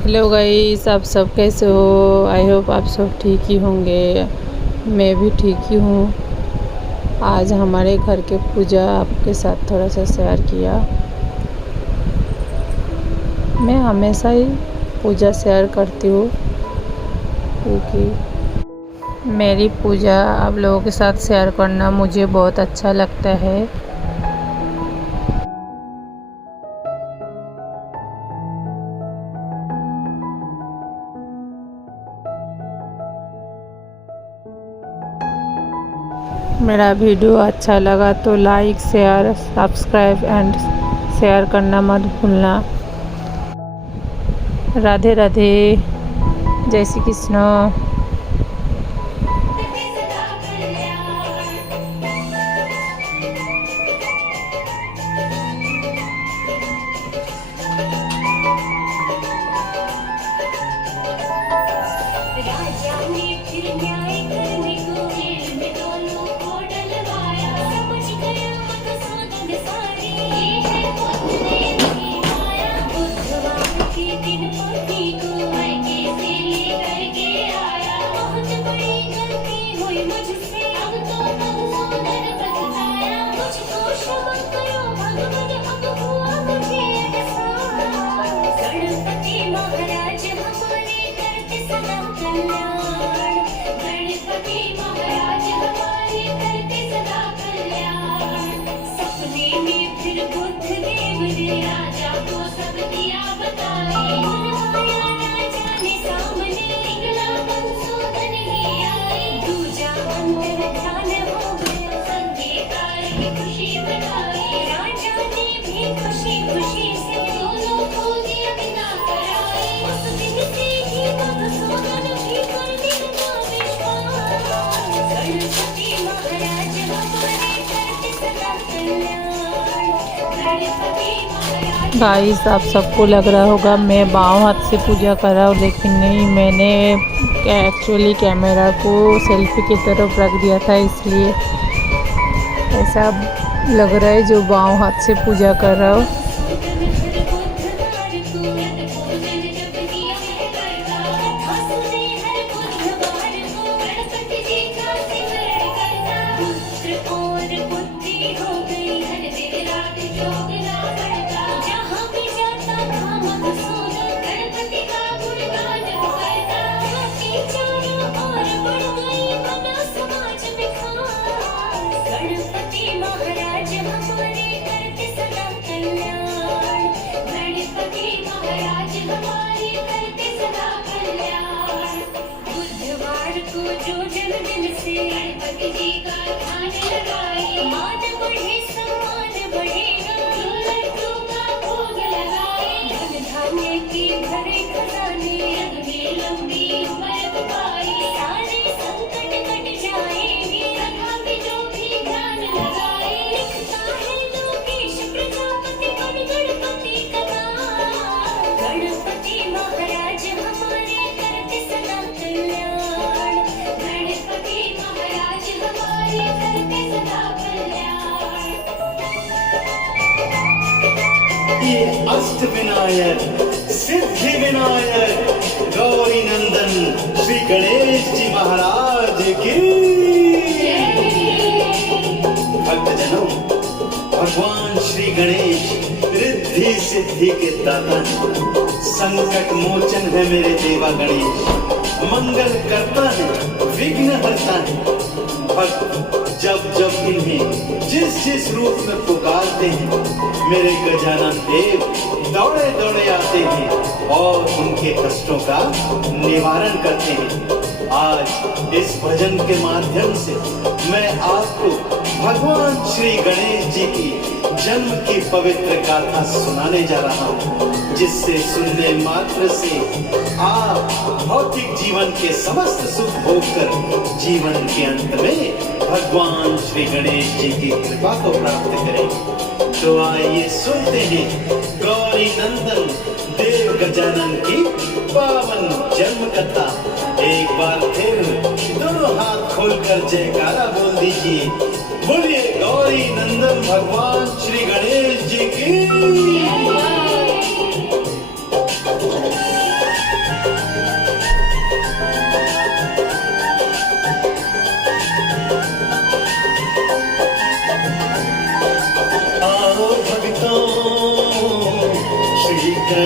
Hello guys, आप सब कैसे हो? आई होप आप सब ठीक ही होंगे। मैं भी ठीक ही हूँ। आज हमारे घर के पूजा आपके साथ थोड़ा सा शेयर किया। मैं हमेशा ही पूजा शेयर करती हूँ क्योंकि मेरी पूजा आप लोगों के साथ शेयर करना मुझे बहुत अच्छा लगता है। मेरा वीडियो अच्छा लगा तो like, share, subscribe and share करना मत भूलना। राधे राधे, जय श्री कृष्ण। राजा ने फिर न्याय करने को जेल में दोनों को डलवाया। समझ गया मधुसूदन सारी, ये है पुत्र की माया। बुधवार के दिन पति को मायके से लेकर के आया। बहुत बड़ी गलती हुई मुझसे, अब तो मधुसूदन पछताया। मुझको क्षमा करो भगवान, अब हुआ मुझे एहसास। गणपति महाराज हमारे करते सदा कल्याण। गणपति महाराज हमारे करते सदा कल्याण। सपने में फिर बुद्ध देव ने राजा को सब दिया बताए। बुलाया राजा ने सामने, निकला मधुसूदन ही आए। दूजा अंतर ध्यान हो गया, संगीतकार की खुशी मनाई। राजा ने भी खुशी खुशी से दोनों को दिया विदा कराए। उस दिन से ही मधुसूदन भी कर दिया विश्वास। गणपति महाराज हमारे करते सदा कल्याण। गणपति महाराज। गाइस, आप सबको लग रहा होगा मैं बाएं हाथ से पूजा कर रहा हूँ, लेकिन नहीं, मैंने एक्चुअली कैमरा को सेल्फी की तरफ रख दिया था, इसलिए ऐसा लग रहा है जो बाएं हाथ से पूजा कर रहा हूँ। गणपति महाराज हमारे करते सदा कल्याण। गणपति महाराज हमारे करते सदा कल्याण। बुधवार को जो जन्मदिन से गणपति जी का ध्यान लगाए। मान बढ़े सम्मान बढ़ेगा, जो लड्डू का भोग लगाए। धन धान्य के भरे खजाने, रंग में लंबी उम्र पाए। सारे संकट कट जाएंगे, तथा भी जो भी ध्यान लगाए। लिखता है लोकेश प्रजापति बन गणपति का नाम। गणपति महाराज हमारे करते सदा कल्याण। गणपति महाराज हमारे करते सदा कल्याण। ये अष्ट विनायक, सिद्धि विनायक, गौरी नंदन श्री गणेश जी महाराज की। भक्तजनों, भगवान श्री गणेश रिद्धि सिद्धि के दाता, संकट मोचन है मेरे देवा गणेश। मंगल करता है, विघ्न हरता है। भक्त जब जब इन्हें जिस जिस रूप में पुकारते हैं, मेरे गजानन देव दौड़े दौड़े आते हैं और उनके कष्टों का निवारण करते हैं। आज इस भजन के माध्यम से मैं आपको भगवान श्री गणेश जी की जन्म की पवित्र गाथा सुनाने जा रहा हूँ, जिससे सुनने मात्र से आप भौतिक जीवन के समस्त सुख भोगकर जीवन के अंत में भगवान श्री गणेश जी की कृपा को प्राप्त करें। तो आइए सुनते हैं गौरी नंदन देव गजानन की पावन जन्म कथा। एक बार फिर दोनों हाथ खोलकर जयकारा बोल दीजिए। बोलिए गौरी नंदन भगवान श्री गणेश जी की।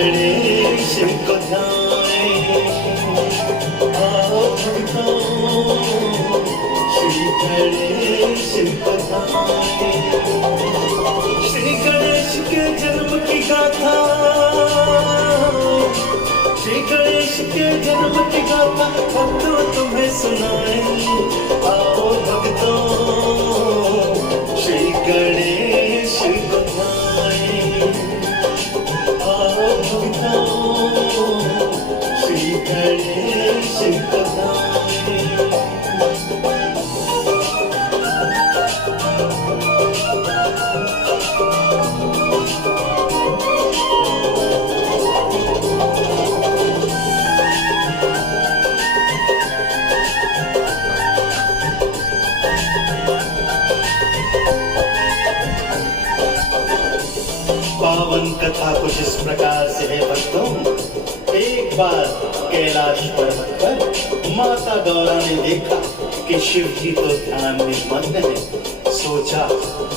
गणेश को ध्याए, आओ भक्तों श्री गणेश को ध्याए। श्री गणेश के जन्म की गाथा, श्री गणेश के जन्म की गाथा भक्तों तुम्हें सुनाए, आओ भक्तों श्री गणेश को ध्याए, आओ भक्तों श्री गणेश को ध्याए। पावन कथा कुछ इस प्रकार से है भक्तों। एक बार कैलाश पर्वत पर माता गौरा ने देखा कि शिव जी तो ध्यान में मग्न है। सोचा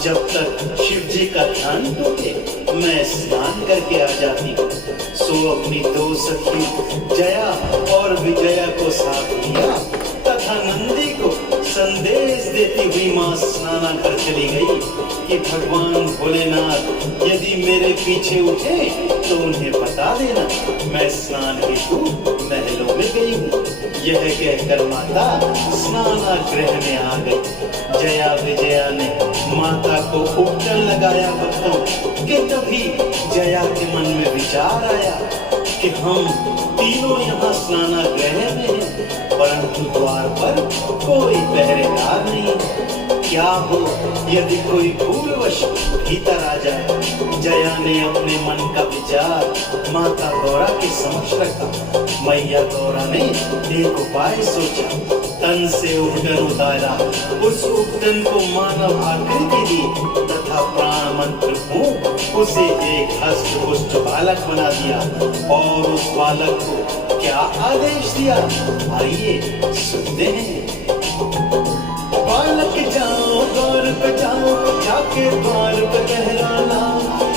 जब तक शिव जी का ध्यान टूटे मैं स्नान करके आ जाती। सो अपनी दो सखी जया और विजया को साथ लिया तथा नंदी को संदेश देती हुई मां स्नानाघर चली गई कि भगवान भोलेनाथ यदि मेरे पीछे उठे तो उन्हें बता देना मैं स्नान हेतु महलों में गई हूँ। यह कहकर माता स्नानागृह में आ गई। जया विजया ने माता को उपटन लगाया भक्तों कि तभी जया के मन में विचार आया कि हम तीनों यहाँ स्नानागृह में हैं, परंतु द्वार पर कोई पहरेदार नहीं। क्या हो यदि कोई भूलवश भीतर आ जाए। जया ने अपने मन का विचार माता गौरा के समक्ष रखा। मैया गौरा ने एक उपाय सोचा। तन से उपटन उतारा, उस उपटन को मानव आकृति दी तथा प्राण मंत्र को उसे एक हस्त पुष्ट बालक बना दिया और उस बालक को क्या आदेश दिया आइए सुनते हैं। बालक जाओ द्वार पे जाओ, जाके द्वार पे कहराना,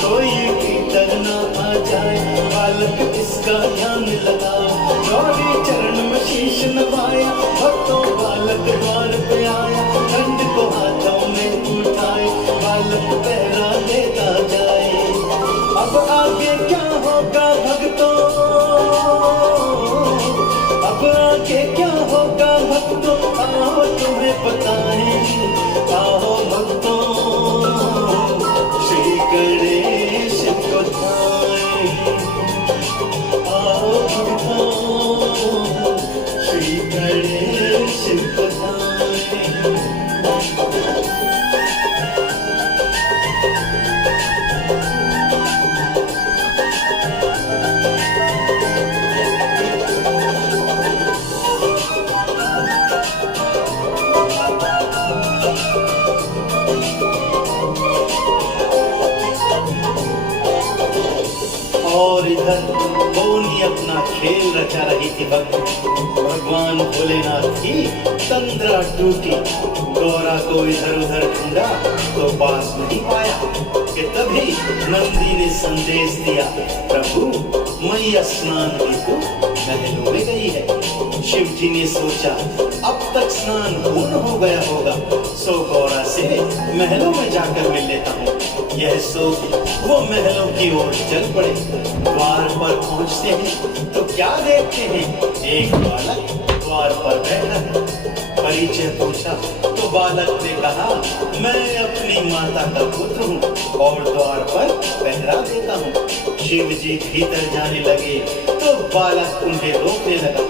कोई भीतर ना आ जाए, बालक इसका ध्यान लगाओ। गौरी चरण में शीश नवाया, भक्तों बालक द्वार पे आया, दंड को हाथों में उठाए, बालक पहरा देता जाए। अब आगे क्या होगा भक्तों, अब आगे क्या होगा भक्तों, आओ तुम्हें बताएं, आओ भक्तों श्री गणेश को ध्याएं, आओ भक्तों श्री गणेश को ध्याएं। और इधर बोनी अपना खेल रचा रही थी। भगवान भोलेनाथ की तंद्रा टूटी। गौरा को इधर उधर ढूंढा तो पास नहीं पाया कि तभी नंदी ने संदेश दिया, प्रभु मैया स्नान हेतु महलों में गई है। शिव जी ने सोचा अब तक स्नान पूर्ण हो गया होगा, सो गौरा से महलों में जाकर मिल लेता हूँ। यह सोच वो महलों की ओर चल पड़े। द्वार पर पहुँचते हैं तो क्या देखते हैं, एक बालक द्वार पर बैठा है। परिचय पूछा तो बालक ने कहा, मैं अपनी माता का पुत्र हूँ और द्वार पर पहरा देता हूँ। शिव जी भीतर जाने लगे तो बालक उन्हें रोकने लगा।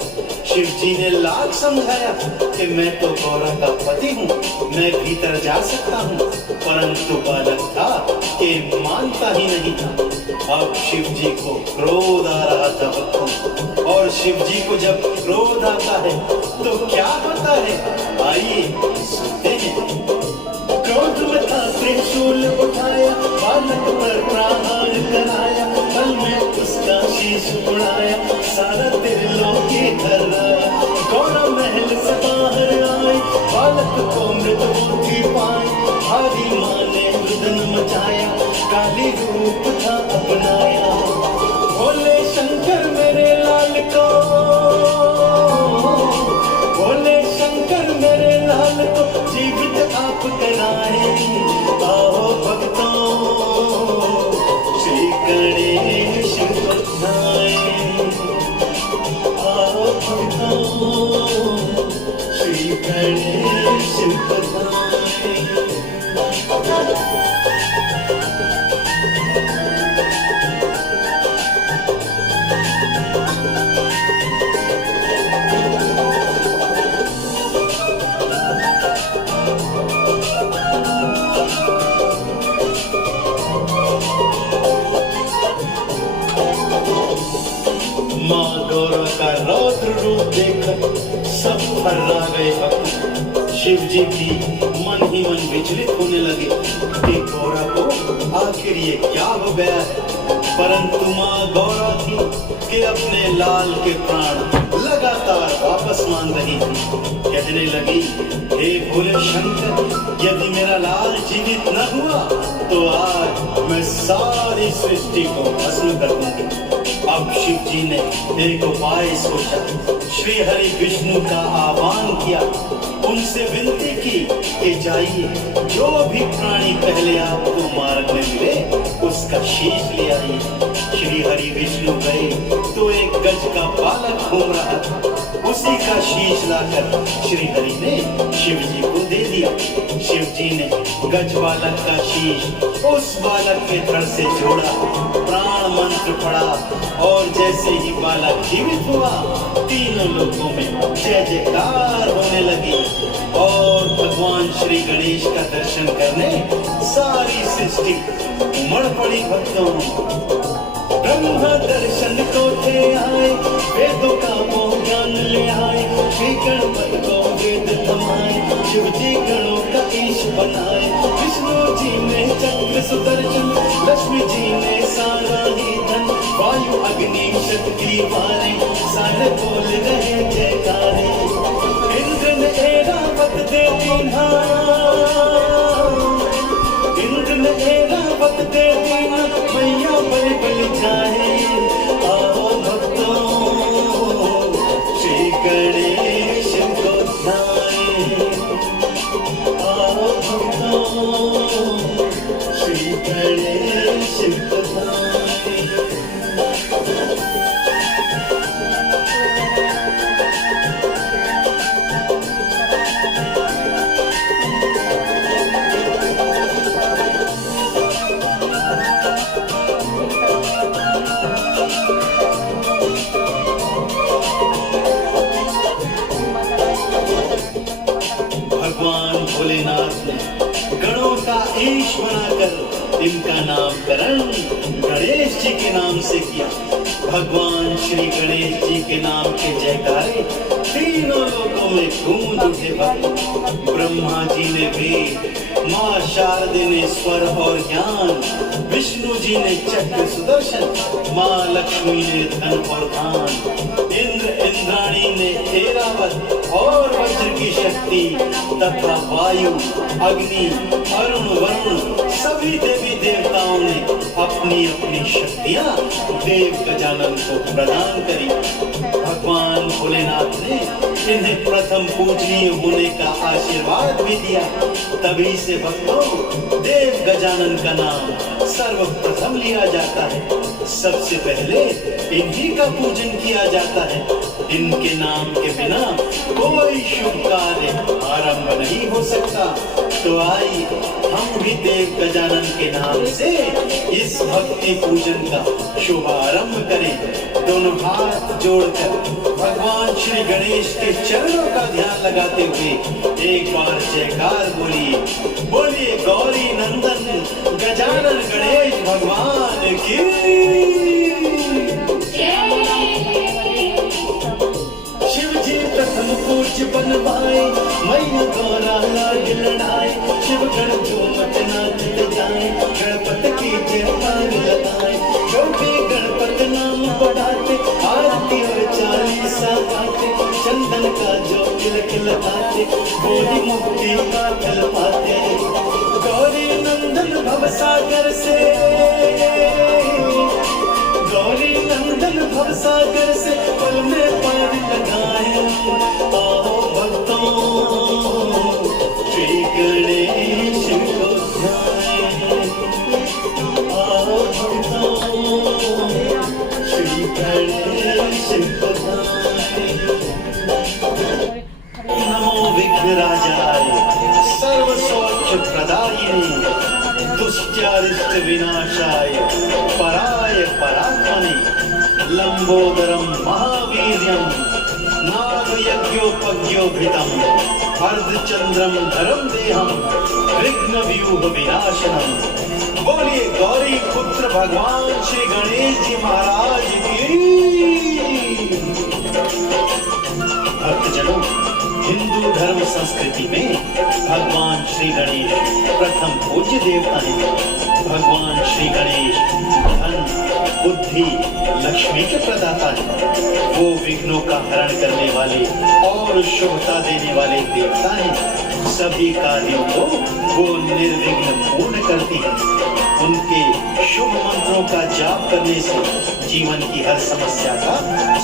शिव जी ने लाख समझाया कि मैं तो गौरा का पति हूँ, मैं भीतर जा सकता हूँ, परंतु बालक था कि मानता ही नहीं था। अब शिव जी को क्रोध आ रहा था भक्तों, और शिव जी को जब क्रोध आता है तो क्या होता है, आइए सुनते हैं। क्रोध में था त्रिशूल उठाया, बालक पर प्रहार कराया, बल में उसका शीश उड़ाया, सारा त्रिलोक धराया। गौरा महल से बाहर आए, बालक को मृत्युमुखी पाए, भारी माँ ने रुदन मचाया, काली रूप था अपनाया। भोले गणेश पधारे। माँ गौरा का रौद्र रूप देखकर सब फर्रा गए भक्त। शिव जी भी मन ही मन विचलित होने लगे कि गौरा को आखिर ये क्या हो गया है। परंतु माँ गौरा थी कि अपने लाल के प्राण लगातार वापस मांग रही थी। कहने लगी, हे भोले शंकर, यदि मेरा लाल जीवित न हुआ तो आज मैं सारी सृष्टि को भस्म कर दूंगी। अब शिव जी ने एक उपाय सोचा। श्री हरि विष्णु का आह्वान किया, उनसे विनती की कि जाइए, जो भी प्राणी पहले आपको मार्ग में मिले उसका शीश ले आइए। श्री हरि विष्णु गए तो एक गज का बालक घूम रहा था, उसी का शीश लाकर श्री हरि ने शिव जी को दे दिया। शिव जी ने गज बालक का शीश उस बालक के धड़ से जोड़ा, प्राण मंत्र पड़ा और जैसे ही बालक जीवित हुआ, तीनों लोगों में जय जयकार होने लगी और भगवान श्री गणेश का दर्शन करने सारी सृष्टि उमड़ पड़ी भक्तों। ब्रह्मा दर्शन को थे आए, वेदों का मोह ज्ञान ले आए, श्री गणपति को वेद थमाए, शिव जी गणों का ईश बनाए। विष्णु जी ने चक्र सुदर्शन, लक्ष्मी जी ने सारा ही धन, वायु अग्नि शक्ति मारे, सारे बोल रहे जयकारे। इंद्र ने ऐरावत दे दीना, इंद्र ने ऐरावत दे दीना, मैया बलि बलि जाए। आओ भक्तों, श्री गणेश को ध्याए। आओ भक्तों, श्री गणेश को ध्याए। भगवान भोलेनाथ ने गणों का ईश बनाकर इनका नामकरण गणेश जी के नाम से किया। भगवान श्री गणेश जी के नाम के जयकारे तीनों लोगों में गूंज उठे। ब्रह्मा जी ने वेद, माँ शारदे ने स्वर और ज्ञान, विष्णु जी ने चक्र सुदर्शन, माँ लक्ष्मी ने धन और दान, इंद्र इंद्राणी ने ऐरावत और वज्र की शक्ति तथा वायु, अग्नि, अरुण, वरुण सभी देवी देवताओं ने अपनी अपनी शक्तियां देव गजानन को प्रदान करी। भगवान भोलेनाथ ने इन्हें प्रथम पूजनीय होने का आशीर्वाद भी दिया। तभी से भक्तों, देव गजानन का नाम सर्वप्रथम लिया जाता है। सबसे पहले इन्हीं का पूजन किया जाता है। इनके नाम के बिना कोई शुभ कार्य आरंभ नहीं हो सकता। तो आइए हम भी देव गजानन के नाम से इस भक्ति पूजन का शुभारंभ करें। दोनों हाथ जोड़कर भगवान श्री गणेश के चरणों का ध्यान लगाते हुए एक बार जयकार बोलिए। बोलिए गौरी नंदन गजानन गणेश भगवान की। शिव जी प्रथम पूज्य बनवाए, मैया गौरा लाग लड़ाए, शिव गण झूमत नाचत जाए, गणपत की जयकार लगाए। जो भी गणपत नाम बढ़ाते, आरती और चालीसा गाते, चंदन का जो तिलक लगाते, गोरी मुक्ति का फल पाते। गौरी नंदन भवसागर से, गौरी नंदन भवसागर से पल में पार लगाए। आओ भक्तों, श्री गणेश को ध्याए। आओ भक्तों, श्री गणेश को ध्याए। नमो विघ्न अरिष्ट विनाशाय पराय परात्मने लंबोदरम महावीर्यम नागयज्ञोपज्ञोभितम अर्धचंद्रम धरम देहम विघ्न व्यूह विनाशनम। बोलिए गौरी पुत्र भगवान श्री गणेश जी महाराज की। भक्तजनों, हिंदू धर्म संस्कृति में भगवान श्री गणेश प्रथम पूज्य देवता हैं। भगवान श्री गणेश धन, बुद्धि, लक्ष्मी के प्रदाता हैं। वो विघ्नों का हरण करने वाले और शुभता देने वाले देवता हैं। सभी कार्यों को वो निर्विघ्न पूर्ण करते हैं। उनके शुभ मंत्रों का जाप करने से जीवन की हर समस्या का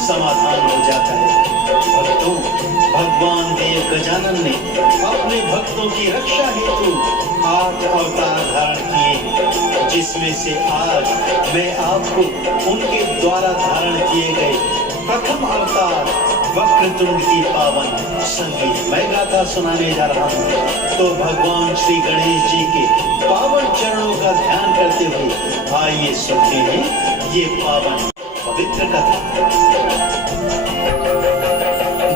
समाधान हो जाता है। भक्तों, भगवान देव गजानन ने अपने भक्तों की रक्षा हेतु 8 अवतार धारण किए, जिसमें से आज मैं आपको उनके द्वारा धारण किए गए प्रथम अवतार वक्रतुंड की पावन संगीतमय गाथा सुनाने जा रहा हूँ। तो भगवान श्री गणेश जी के पावन चरणों का ध्यान करते हुए आइए सुनते हैं ये पावन पवित्र कथा।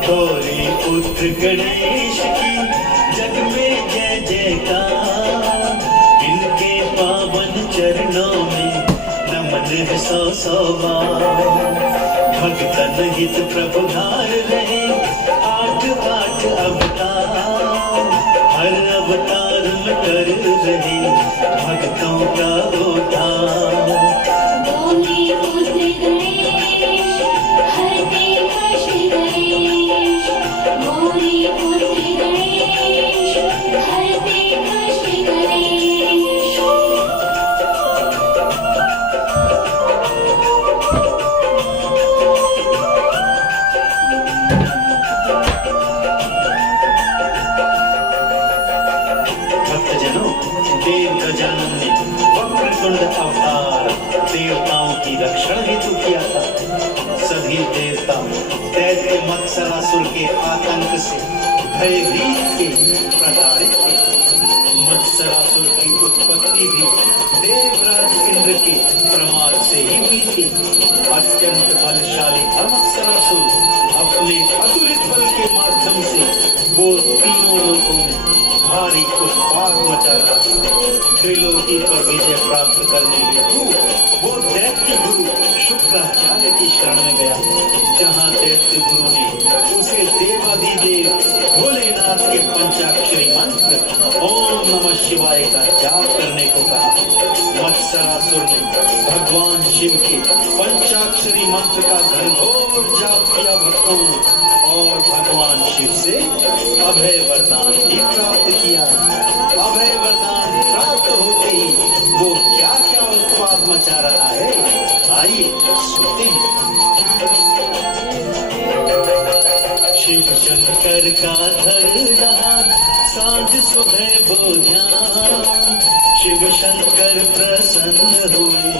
गौरी पुत्र गणेश की जग में जय जयकार, इनके पावन चरणों में नमन है 100 बार। भक्तन हित प्रभु धार रहे 8 अवतार, हर अवतार में कर रहे भक्तों का उद्धार। गौरी पुत्र गणेश हरते कष्ट गणेश, गौरी पुत्र गणेश हरते कष्ट गणेश। भक्तजनों, देव गजानन ने वक्रतुंड अवतार देवताओं की रक्षण हेतु किया था। सभी देवता दैत्य मत्सरासुर के आतंक से भयभीत थे, प्रताड़ित थे। मत्सरासुर की उत्पत्ति भी देवराज इंद्र के प्रमाद से ही हुई थी। अत्यंत बलशाली था मत्सरासुर। अपने अतुलित बल के माध्यम से वो तीनों लोकों में भारी उत्पात मचा रहा था। त्रिलोकी पर विजय प्राप्त करने हेतु वो दैत्य गुरु शुक्राचार्य की शरण में गया, जहाँ दैत्य गुरु ने उसे देवाधिदेव भोलेनाथ के पंचाक्षरी मंत्र ओम नमः शिवाय का जाप करने को कहा। मत्सरासुर ने भगवान शिव के पंचाक्षरी मंत्र का घनघोर जाप किया भक्तों, और भगवान शिव से अभय वरदान भी प्राप्त किया। अभय वरदान प्राप्त होते ही वो क्या क्या उत्पात मचा रहा है, आइए सुनते हैं। शिव शंकर का धर रहा सांझ सुबह वो ध्यान, शिव शंकर प्रसन्न हुए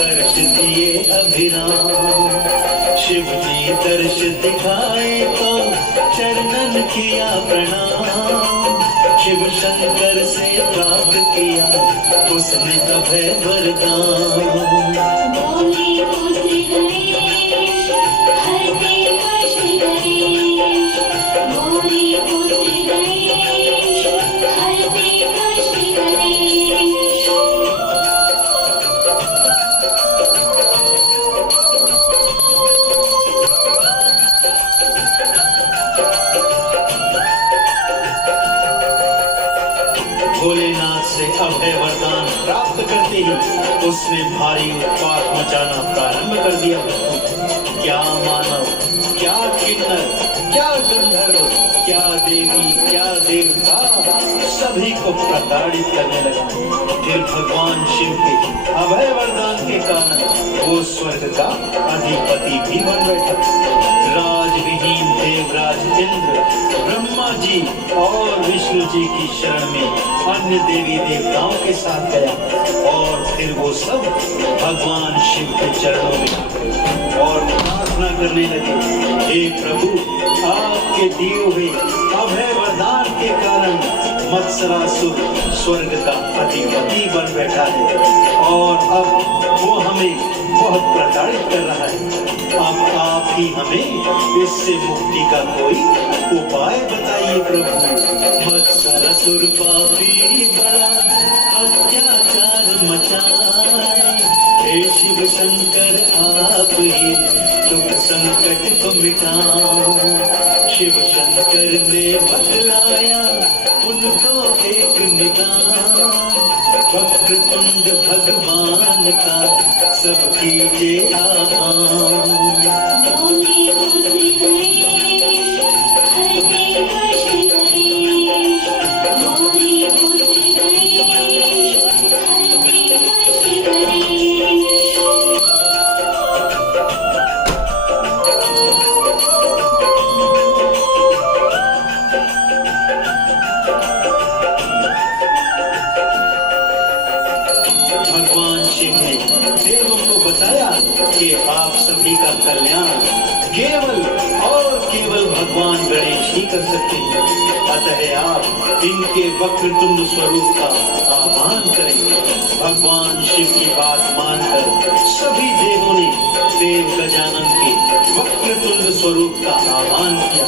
दर्श दिए अभिराम। शिव जी दर्श दिखाए तो चरणन किया प्रणाम, शिव शंकर से प्राप्त किया उसने अभय वरदान। गौरी पुत्र गणेश हरते कष्ट गणेश, गौरी पुत्र गणेश हरते कष्ट गणेश। भोलेनाथ से अभय वरदान प्राप्त करते ही उसने भारी उत्पात मचाना प्रारंभ कर दिया। क्या मानव, क्या किन्नर, क्या गंधर्व, क्या देवी, क्या देवता, सभी को प्रताड़ित करने लगा। फिर भगवान शिव के अभय वरदान के कारण वो स्वर्ग का अधिपति भी बन बैठा। राजविहीन देवराज इंद्र ब्रह्मा जी और विष्णु जी की शरण में अन्य देवी देवताओं के साथ गया, और फिर वो सब भगवान शिव के चरणों में और प्रार्थना करने लगे, हे प्रभु, आप आपके दिए हुए अभय वरदान के कारण मत्सरासुर स्वर्ग का अधिपति बन बैठा है और अब वो हमें बहुत प्रताड़ित कर रहा है। अब आप ही हमें इससे मुक्ति का कोई उपाय बताइए प्रभु। मत्सरासुर पापी बड़ा अत्याचार मचाए, हे शिव शंकर आप ही दुख संकट को मिटाओ। शिव शंकर ने बतलाया उनको एक निदान, वक्रतुंड भगवान का सब कीजिए आह्वान। गौरी पुत्र गणेश हरते कष्ट कलेश, गौरी पुत्र गणेश हरते कष्ट कलेश। भगवान शिव ने देवों को बताया कि आप सभी का कल्याण केवल और केवल भगवान गणेश ही कर सकते हैं। अतः आप इनके वक्रतुंड स्वरूप का आह्वान करें। भगवान शिव की बात मानकर सभी देवों ने देव गजानन के वक्रतुंड स्वरूप का आह्वान किया।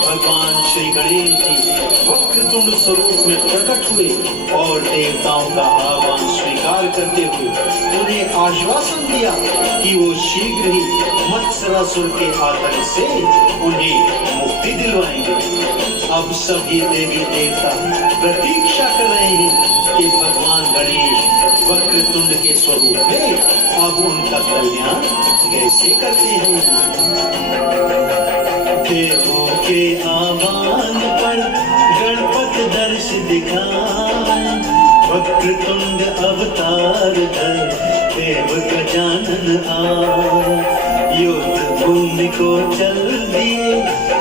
भगवान श्री गणेश जी वक्रतुंड स्वरूप में प्रकट हुए और देवताओं का आह्वान स्वीकार करते हुए उन्हें आश्वासन दिया कि वो शीघ्र ही मत्सरासुर के आतंक से उन्हें मुक्ति दिलवाएंगे। अब सभी देवी देवता प्रतीक्षा कर रहे हैं कि भगवान गणेश वक्रतुंड के स्वरूप में अब उनका कल्याण कैसे करते हैं। देवों के आह्वान पर गणपति दर्श दिखाए, वक्रतुंड अवतार धर देव गजानन आए। युद्ध भूमि को चल दिए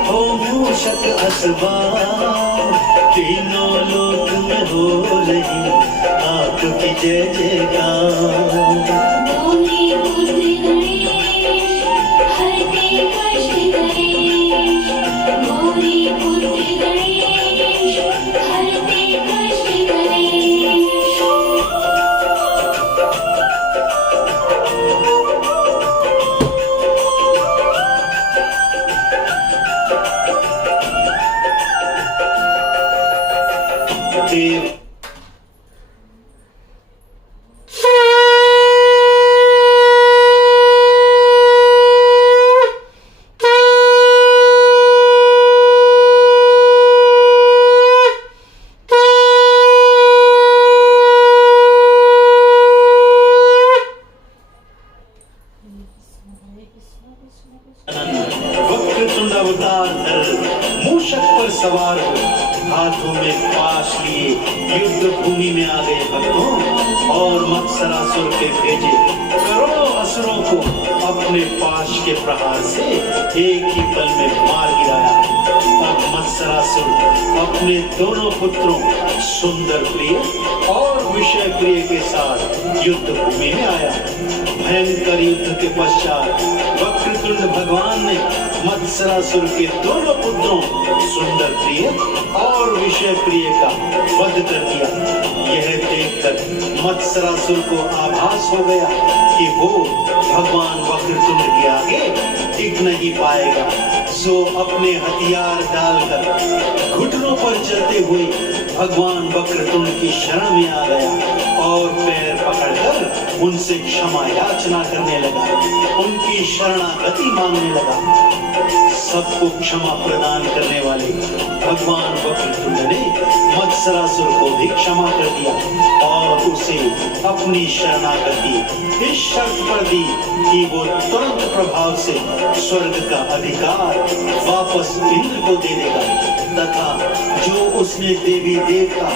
हो मूषक असवार, तीनों लोक में हो रही आपकी जय जयकार। गौरी पुत्र गणेश हरते कष्ट कलेश, गौरी पुत्र गणेश हरते कष्ट कलेश। देव वक्रतुंड अवतार धर मूषक पर सवार हो, हाथों में पाश लिए युद्ध भूमि में आ गए भक्तों और मत्सरासुर के भेजे करोड़ों असुरों को अपने पाश के प्रहार से एक ही पल में मार गिराया। अब मत्सरासुर अपने दोनों पुत्रों सुंदर प्रिय और विषय प्रिय के साथ युद्ध भूमि में आया। भयंकर युद्ध के पश्चात वक्रतुंड भगवान ने मत्सरासुर के दोनों पुत्रों सुंदर प्रिय और विषय प्रिय का वध कर दिया। यह देखकर मत्सरासुर को आभास हो गया कि वो भगवान वक्रतुंड के आगे टिक नहीं पाएगा, सो अपने हथियार डालकर घुटनों पर चलते हुए भगवान वक्रतुंड की शरण में आ गया और पैर पकड़कर उनसे क्षमा याचना करने लगा, उनकी शरणागति मांगने लगा। सबको क्षमा प्रदान करने वाले भगवान वक्रतुंड ने मत्सरासुर को भी क्षमा कर दिया और उसे अपनी शरणागति इस शर्त पर दी कि वो तुरंत प्रभाव से स्वर्ग का अधिकार वापस इंद्र को दे देगा तथा जो उसने देवी देवता